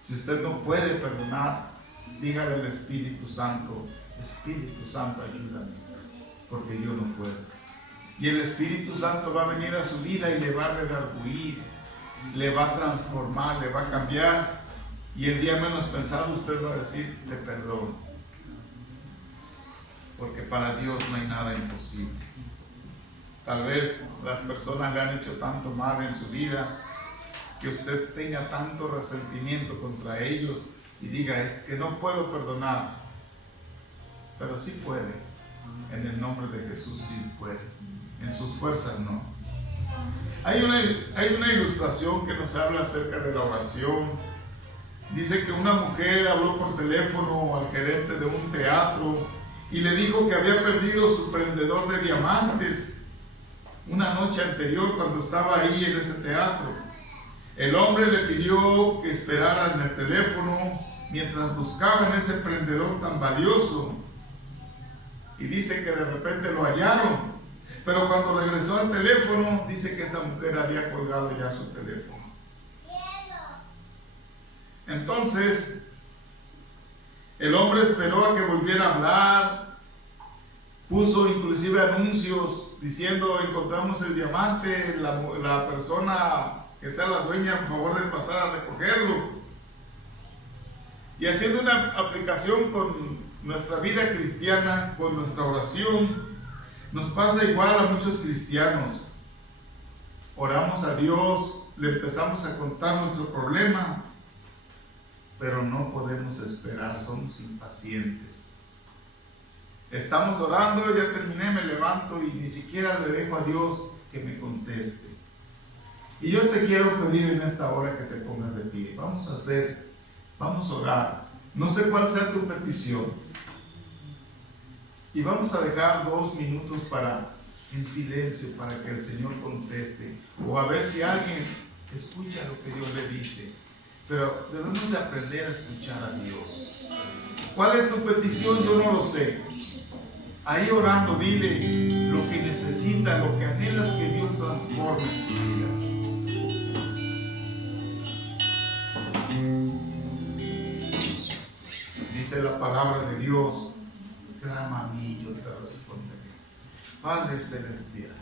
Si usted no puede perdonar, dígale al Espíritu Santo: Espíritu Santo, ayúdame, porque yo no puedo. Y el Espíritu Santo va a venir a su vida y le va a redarguir, le va a transformar, le va a cambiar. Y el día menos pensado usted va a decir: te perdono. Porque para Dios no hay nada imposible. Tal vez las personas le han hecho tanto mal en su vida que usted tenga tanto resentimiento contra ellos y diga: es que no puedo perdonar. Pero sí puede. En el nombre de Jesús sí puede. En sus fuerzas no. Hay una ilustración que nos habla acerca de la oración. Dice que una mujer habló por teléfono al gerente de un teatro y le dijo que había perdido su prendedor de diamantes una noche anterior cuando estaba ahí en ese teatro. El hombre le pidió que esperara en el teléfono mientras buscaban ese prendedor tan valioso. Y dice que de repente lo hallaron. Pero cuando regresó al teléfono, dice que esta mujer había colgado ya su teléfono. Entonces, el hombre esperó a que volviera a hablar, puso inclusive anuncios diciendo: encontramos el diamante, la persona que sea la dueña, por favor de pasar a recogerlo. Y haciendo una aplicación con nuestra vida cristiana, con nuestra oración, nos pasa igual a muchos cristianos. Oramos a Dios, le empezamos a contar nuestro problema, pero no podemos esperar, somos impacientes. Estamos orando, ya terminé, me levanto y ni siquiera le dejo a Dios que me conteste. Y yo te quiero pedir en esta hora que te pongas de pie. Vamos a orar. No sé cuál sea tu petición. Y vamos a dejar 2 minutos en silencio para que el Señor conteste. O a ver si alguien escucha lo que Dios le dice. Pero debemos de aprender a escuchar a Dios. ¿Cuál es tu petición? Yo no lo sé. Ahí orando, dile lo que necesitas, lo que anhelas que Dios transforme en tu vida. Dice la palabra de Dios, clama a mí, yo te responderé. Padre Celestial,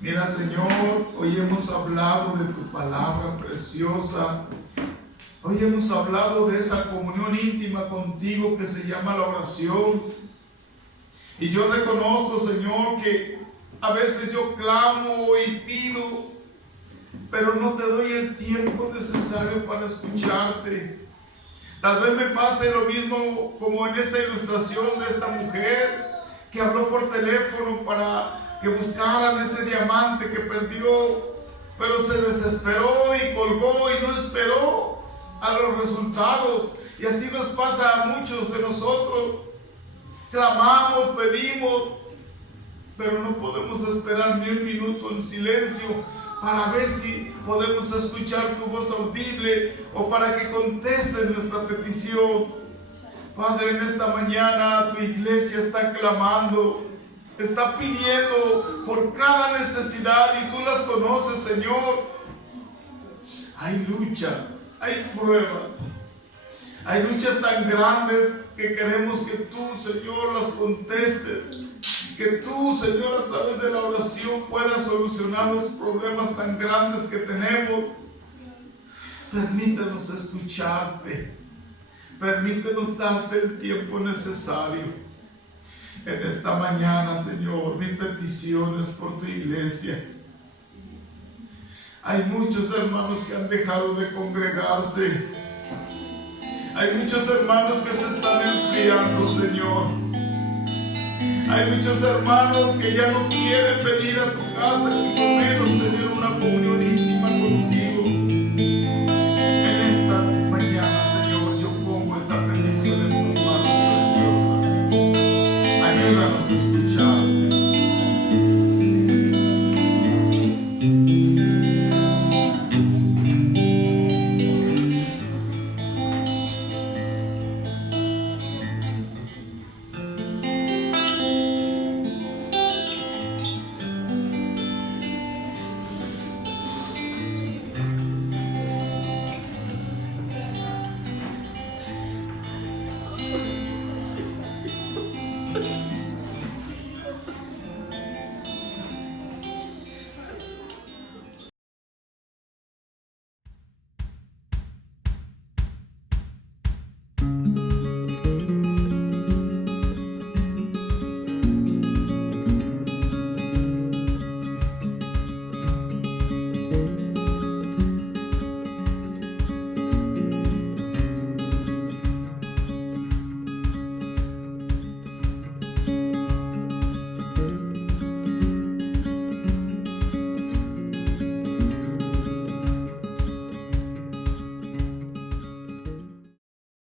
mira, Señor, hoy hemos hablado de tu palabra preciosa. Hoy hemos hablado de esa comunión íntima contigo que se llama la oración. Y yo reconozco, Señor, que a veces yo clamo y pido, pero no te doy el tiempo necesario para escucharte. Tal vez me pase lo mismo como en esta ilustración de esta mujer que habló por teléfono para que buscaran ese diamante que perdió, pero se desesperó y colgó y no esperó a los resultados. Y así nos pasa a muchos de nosotros. Clamamos, pedimos, pero no podemos esperar ni un minuto en silencio para ver si podemos escuchar tu voz audible o para que contestes nuestra petición. Padre, en esta mañana tu iglesia está clamando, está pidiendo por cada necesidad y tú las conoces, Señor. Hay lucha, hay pruebas, hay luchas tan grandes que queremos que tú, Señor, las contestes. Que tú, Señor, a través de la oración puedas solucionar los problemas tan grandes que tenemos. Permítenos escucharte. Permítenos darte el tiempo necesario. En esta mañana, Señor, mi petición es por tu iglesia. Hay muchos hermanos que han dejado de congregarse. Hay muchos hermanos que se están enfriando, Señor. Hay muchos hermanos que ya no quieren venir a tu casa, mucho menos tener una comunión